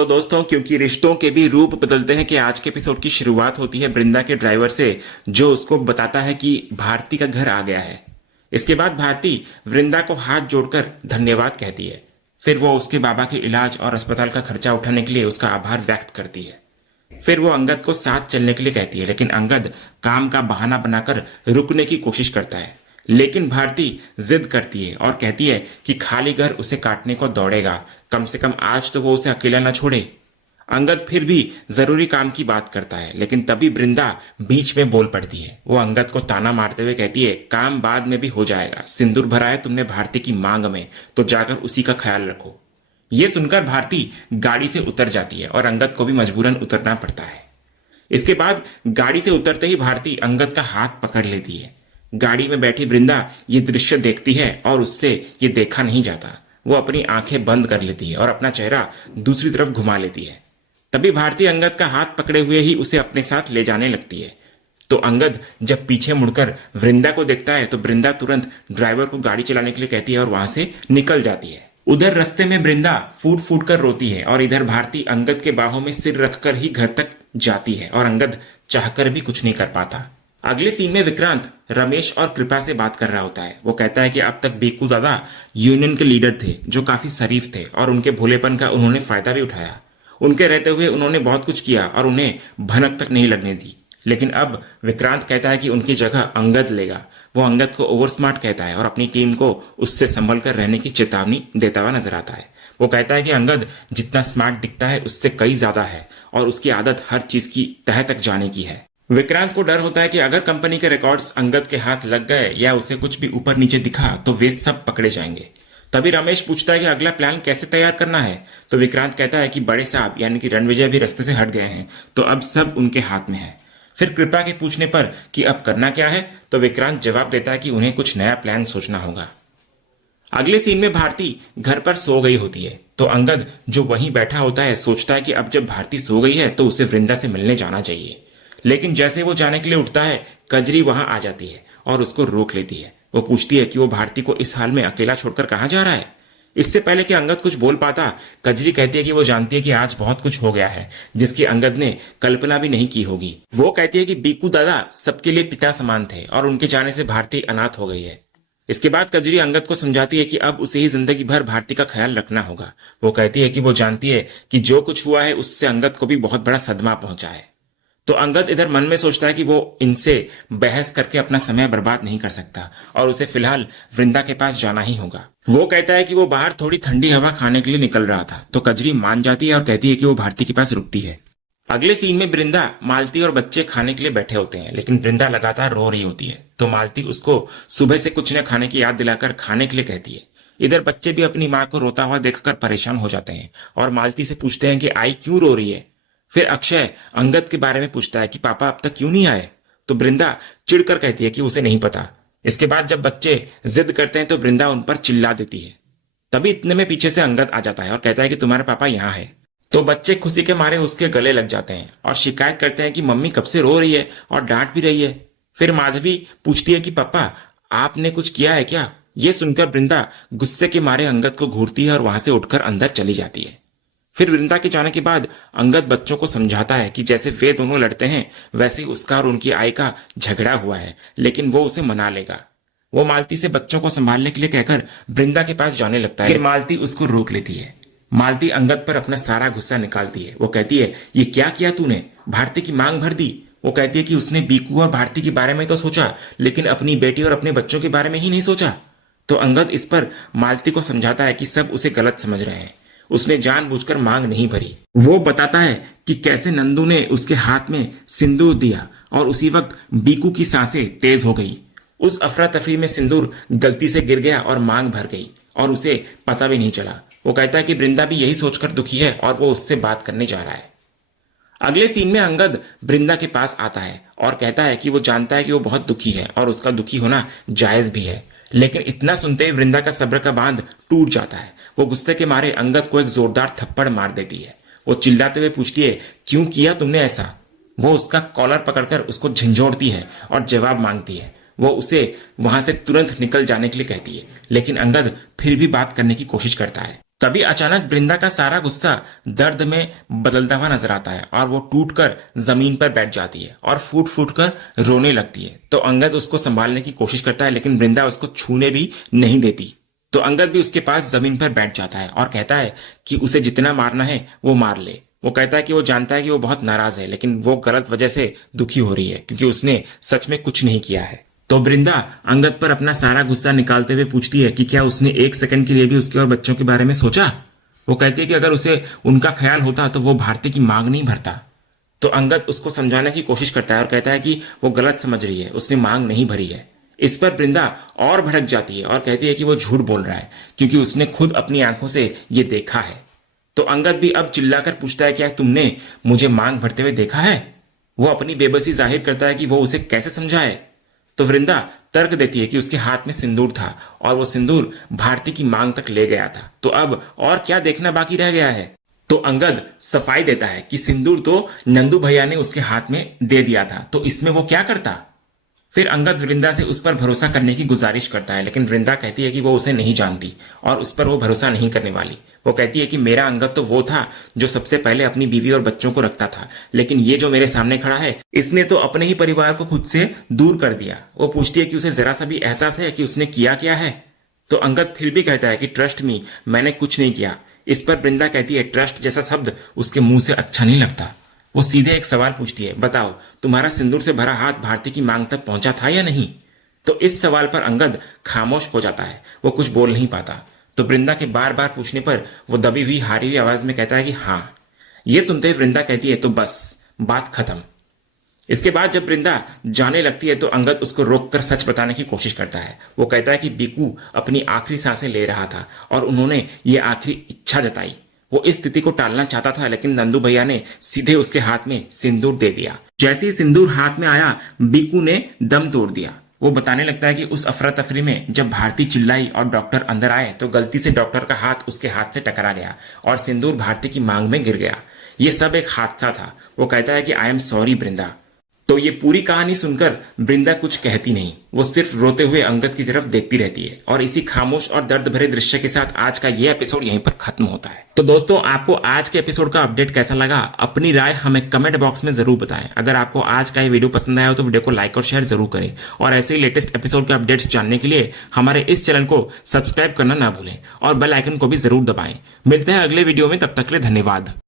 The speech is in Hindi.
तो दोस्तों, क्योंकि रिश्तों के भी रूप बदलते हैं कि आज के एपिसोड की शुरुआत होती है वृंदा के ड्राइवर से, जो उसको बताता है कि भारती का घर आ गया है। इसके बाद भारती वृंदा को हाथ जोड़कर धन्यवाद कहती है। फिर वो उसके बाबा के इलाज और अस्पताल का खर्चा उठाने के लिए उसका आभार व्यक्त करती है। फिर वो अंगद को साथ चलने के लिए कहती है, लेकिन अंगद काम का बहाना बनाकर रुकने की कोशिश करता है। लेकिन भारती जिद करती है और कहती है कि खाली घर उसे काटने को दौड़ेगा, कम से कम आज तो वो उसे अकेला न छोड़े। अंगद फिर भी जरूरी काम की बात करता है, लेकिन तभी वृंदा बीच में बोल पड़ती है। वो अंगद को ताना मारते हुए कहती है, काम बाद में भी हो जाएगा, सिंदूर भरा है तुमने भारती की मांग में, तो जाकर उसी का ख्याल रखो। ये सुनकर भारती गाड़ी से उतर जाती है और अंगद को भी मजबूरन उतरना पड़ता है। इसके बाद गाड़ी से उतरते ही भारती अंगद का हाथ पकड़ लेती है। गाड़ी में बैठी वृंदा ये दृश्य देखती है और उससे ये देखा नहीं जाता। वो अपनी आंखें बंद कर लेती है और अपना चेहरा दूसरी तरफ घुमा लेती है। तभी भारती अंगद का हाथ पकड़े हुए ही उसे अपने साथ ले जाने लगती है। तो अंगद जब पीछे मुड़कर वृंदा को देखता है तो वृंदा तुरंत ड्राइवर को गाड़ी चलाने के लिए कहती है और वहां से निकल जाती है। उधर रास्ते में वृंदा फूट फूट कर रोती है और इधर भारती अंगद के बाहों में सिर रखकर ही घर तक जाती है और अंगद चाहकर भी कुछ नहीं कर पाता। अगले सीन में विक्रांत रमेश और कृपा से बात कर रहा होता है। वो कहता है कि अब तक बीकू दादा यूनियन के लीडर थे, जो काफी शरीफ थे और उनके भोलेपन का उन्होंने फायदा भी उठाया। उनके रहते हुए उन्होंने बहुत कुछ किया और उन्हें भनक तक नहीं लगने दी। लेकिन अब विक्रांत कहता है कि उनकी जगह अंगद लेगा। वो अंगद को ओवर स्मार्ट कहता है और अपनी टीम को उससे संभल कर रहने की चेतावनी देता हुआ नजर आता है। वो कहता है कि अंगद जितना स्मार्ट दिखता है उससे कई ज्यादा है और उसकी आदत हर चीज की तह तक जाने की है। विक्रांत को डर होता है कि अगर कंपनी के रिकॉर्ड्स अंगद के हाथ लग गए या उसे कुछ भी ऊपर नीचे दिखा तो वे सब पकड़े जाएंगे। तभी रमेश पूछता है कि अगला प्लान कैसे तैयार करना है। तो विक्रांत कहता है कि बड़े साहब यानी कि रणविजय भी रास्ते से हट गए हैं, तो अब सब उनके हाथ में है। फिर कृपा के पूछने पर कि अब करना क्या है, तो विक्रांत जवाब देता है कि उन्हें कुछ नया प्लान सोचना होगा। अगले सीन में भारती घर पर सो गई होती है। तो अंगद जो वहीं बैठा होता है सोचता है कि अब जब भारती सो गई है तो उसे वृंदा से मिलने जाना चाहिए। लेकिन जैसे वो जाने के लिए उठता है, कजरी वहां आ जाती है और उसको रोक लेती है। वो पूछती है कि वो भारती को इस हाल में अकेला छोड़कर कहां जा रहा है। इससे पहले कि अंगद कुछ बोल पाता, कजरी कहती है कि वो जानती है कि आज बहुत कुछ हो गया है जिसकी अंगद ने कल्पना भी नहीं की होगी। वो कहती है कि बीकू दादा सबके लिए पिता समान थे और उनके जाने से भारती अनाथ हो गई है। इसके बाद कजरी अंगद को समझाती है कि अब उसे ही जिंदगी भर भारती का ख्याल रखना होगा। वो कहती है कि वो जानती है कि जो कुछ हुआ है उससे अंगद को भी बहुत बड़ा सदमा पहुंचा है। तो अंगद इधर मन में सोचता है कि वो इनसे बहस करके अपना समय बर्बाद नहीं कर सकता और उसे फिलहाल वृंदा के पास जाना ही होगा। वो कहता है कि वो बाहर थोड़ी ठंडी हवा खाने के लिए निकल रहा था। तो कजरी मान जाती है और कहती है कि वो भारती के पास रुकती है। अगले सीन में वृंदा, मालती और बच्चे खाने के लिए बैठे होते हैं, लेकिन वृंदा लगातार रो रही होती है। तो मालती उसको सुबह से कुछ न खाने की याद दिलाकर खाने के लिए कहती है। इधर बच्चे भी अपनी माँ को रोता हुआ देखकर परेशान हो जाते हैं और मालती से पूछते हैं कि आई क्यों रो रही है। फिर अक्षय अंगद के बारे में पूछता है कि पापा अब तक क्यों नहीं आए। तो वृंदा चिढ़कर कहती है कि उसे नहीं पता। इसके बाद जब बच्चे जिद करते हैं तो वृंदा उन पर चिल्ला देती है। तभी इतने में पीछे से अंगद आ जाता है और कहता है कि तुम्हारे पापा यहाँ है। तो बच्चे खुशी के मारे उसके गले लग जाते हैं और शिकायत करते हैं कि मम्मी कब से रो रही है और डांट भी रही है। फिर माधवी पूछती है कि पापा आपने कुछ किया है क्या। ये सुनकर वृंदा गुस्से के मारे अंगद को घूरती है और वहां से उठकर अंदर चली जाती है। फिर वृंदा के जाने के बाद अंगद बच्चों को समझाता है कि जैसे वे दोनों लड़ते हैं वैसे ही उसका और उनकी आई का झगड़ा हुआ है, लेकिन वो उसे मना लेगा। वो मालती से बच्चों को संभालने के लिए कहकर वृंदा के पास जाने लगता है कि मालती उसको रोक लेती है। मालती अंगद पर अपना सारा गुस्सा निकालती है। वो कहती है, ये क्या किया तूने, भारती की मांग भर दी। वो कहती है कि उसने बीकू और भारती के बारे में तो सोचा, लेकिन अपनी बेटी और अपने बच्चों के बारे में ही नहीं सोचा। तो अंगद इस पर मालती को समझाता है कि सब उसे गलत समझ रहे हैं, उसने जानबूझकर मांग नहीं भरी। वो बताता है कि कैसे नंदू ने उसके हाथ में सिंदूर दिया और उसी वक्त बीकू की सांसें तेज हो गई। उस अफरा तफरी में सिंदूर गलती से गिर गया और मांग भर गई और उसे पता भी नहीं चला। वो कहता है कि वृंदा भी यही सोचकर दुखी है और वो उससे बात करने जा रहा है। अगले सीन में अंगद वृंदा के पास आता है और कहता है कि वो जानता है कि वो बहुत दुखी है और उसका दुखी होना जायज भी है। लेकिन इतना सुनते ही वृंदा का सब्र का बांध टूट जाता है। वो गुस्से के मारे अंगद को एक जोरदार थप्पड़ मार देती है। वो चिल्लाते हुए पूछती है, क्यों किया तुमने ऐसा। वो उसका कॉलर पकड़कर उसको झंझोड़ती है और जवाब मांगती है। वो उसे वहां से तुरंत निकल जाने के लिए कहती है, लेकिन अंगद फिर भी बात करने की कोशिश करता है। तभी अचानक वृंदा का सारा गुस्सा दर्द में बदलता हुआ नजर आता है और वो टूटकर जमीन पर बैठ जाती है और फूट फूट कर रोने लगती है। तो अंगद उसको संभालने की कोशिश करता है, लेकिन वृंदा उसको छूने भी नहीं देती। तो अंगद भी उसके पास जमीन पर बैठ जाता है और कहता है कि उसे जितना मारना है वो मार ले। वो कहता है कि वो जानता है कि वो बहुत नाराज है, लेकिन वो गलत वजह से दुखी हो रही है क्योंकि उसने सच में कुछ नहीं किया है। तो वृंदा अंगद पर अपना सारा गुस्सा निकालते हुए पूछती है कि क्या उसने एक सेकंड के लिए भी उसके और बच्चों के बारे में सोचा। वो कहती है कि अगर उसे उनका ख्याल होता तो वो भारती की मांग नहीं भरता। तो अंगद उसको समझाने की कोशिश करता है और कहता है कि वो गलत समझ रही है, उसने मांग नहीं भरी है। इस पर वृंदा और भड़क जाती है और कहती है कि वो झूठ बोल रहा है क्योंकि उसने खुद अपनी आंखों से ये देखा है। तो अंगद भी अब चिल्लाकर पूछता है, क्या तुमने मुझे मांग भरते हुए देखा है? वो अपनी बेबसी जाहिर करता है कि वो उसे कैसे समझाए। तो वृंदा तर्क देती है कि उसके हाथ में सिंदूर था और वो सिंदूर भारती की मांग तक ले गया था, तो अब और क्या देखना बाकी रह गया है। तो अंगद सफाई देता है कि सिंदूर तो नंदू भैया ने उसके हाथ में दे दिया था, तो इसमें वो क्या करता। फिर अंगद वृंदा से उस पर भरोसा करने की गुजारिश करता है, लेकिन वृंदा कहती है कि वो उसे नहीं जानती और उस पर वो भरोसा नहीं करने वाली। वो कहती है कि मेरा अंगद तो वो था जो सबसे पहले अपनी बीवी और बच्चों को रखता था, लेकिन ये जो मेरे सामने खड़ा है इसने तो अपने ही परिवार को खुद से दूर कर दिया। वो पूछती है कि उसे जरा सा भी एहसास है कि उसने किया क्या है। तो अंगद फिर भी कहता है कि ट्रस्ट मी, मैंने कुछ नहीं किया। इस पर वृंदा कहती है ट्रस्ट जैसा शब्द उसके मुंह से अच्छा नहीं लगता। वो सीधे एक सवाल पूछती है, बताओ तुम्हारा सिंदूर से भरा हाथ भारती की मांग तक पहुंचा था या नहीं। तो इस सवाल पर अंगद खामोश हो जाता है, वो कुछ बोल नहीं पाता। तो वृंदा के बार बार पूछने पर वो दबी हुई हारी हुई आवाज में कहता है कि हाँ। ये सुनते ही वृंदा कहती है तो बस बात खत्म। इसके बाद जब वृंदा जाने लगती है तो अंगद उसको रोककर सच बताने की कोशिश करता है। वो कहता है कि बीकू अपनी आखिरी सांसें ले रहा था और उन्होंने ये आखिरी इच्छा जताई। वो इस स्थिति को टालना चाहता था, लेकिन नंदू भैया ने सीधे उसके हाथ में सिंदूर दे दिया। जैसे ही सिंदूर हाथ में आया बीकू ने दम तोड़ दिया। वो बताने लगता है कि उस अफरा तफरी में जब भारती चिल्लाई और डॉक्टर अंदर आए तो गलती से डॉक्टर का हाथ उसके हाथ से टकरा गया और सिंदूर भारती की मांग में गिर गया। ये सब एक हादसा था। वो कहता है कि आई एम सॉरी वृंदा। तो ये पूरी कहानी सुनकर वृंदा कुछ कहती नहीं, वो सिर्फ रोते हुए अंगद की तरफ देखती रहती है। और इसी खामोश और दर्द भरे दृश्य के साथ आज का ये एपिसोड यहीं पर खत्म होता है। तो दोस्तों, आपको आज के एपिसोड का अपडेट कैसा लगा, अपनी राय हमें कमेंट बॉक्स में जरूर बताएं। अगर आपको आज का ये वीडियो पसंद आया हो तो वीडियो को लाइक और शेयर जरूर करें और ऐसे ही लेटेस्ट एपिसोड के अपडेट्स जानने के लिए हमारे इस चैनल को सब्सक्राइब करना ना भूलें और बेल आइकन को भी जरूर दबाएं। मिलते हैं अगले वीडियो में, तब तक के लिए धन्यवाद।